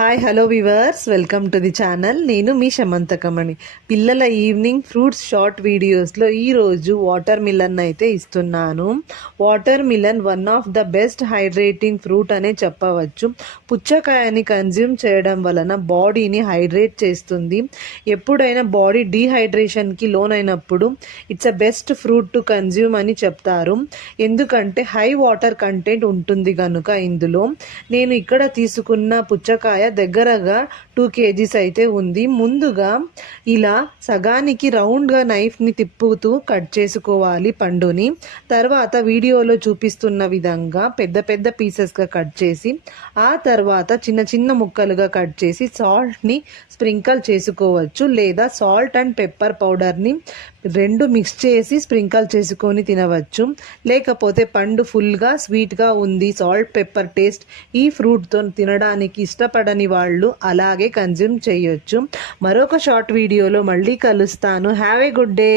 Hi hello viewers, welcome to the channel. నేను మీ శమంతకమణి. పిల్లల evening fruits short వీడియోస్లో ఈరోజు వాటర్ మిలన్ అయితే ఇస్తున్నాను. Water melon one of the best hydrating fruit అనే చెప్పవచ్చు. పుచ్చకాయని కన్జ్యూమ్ చేయడం వలన బాడీని హైడ్రేట్ చేస్తుంది. ఎప్పుడైనా బాడీ డీహైడ్రేషన్కి లోనైనప్పుడు it's a best fruit to consume అని చెప్తారు. ఎందుకంటే హై వాటర్ కంటెంట్ ఉంటుంది కనుక. ఇందులో నేను ఇక్కడ తీసుకున్న పుచ్చకాయ దగ్గరగా 2 kgs అయితే ఉంది. ముందుగా ఇలా సగానికి రౌండ్గా నైఫ్ని తిప్పుతూ కట్ చేసుకోవాలి పండుని. తర్వాత వీడియోలో చూపిస్తున్న విధంగా పెద్ద పెద్ద పీసెస్గా కట్ చేసి ఆ తర్వాత చిన్న చిన్న ముక్కలుగా కట్ చేసి సాల్ట్ని స్ప్రింకల్ చేసుకోవచ్చు, లేదా సాల్ట్ అండ్ పెప్పర్ పౌడర్ని రెండు మిక్స్ చేసి స్ప్రింకల్ చేసుకొని తినవచ్చు. లేకపోతే పండు ఫుల్గా స్వీట్గా ఉంది, సాల్ట్ పెప్పర్ టేస్ట్ ఈ ఫ్రూట్తో తినడానికి ఇష్టపడని వాళ్ళు అలాగే కన్జ్యూమ్ చేయొచ్చు. మరొక షార్ట్ వీడియోలో మళ్ళీ కలుస్తాను. Have a good day.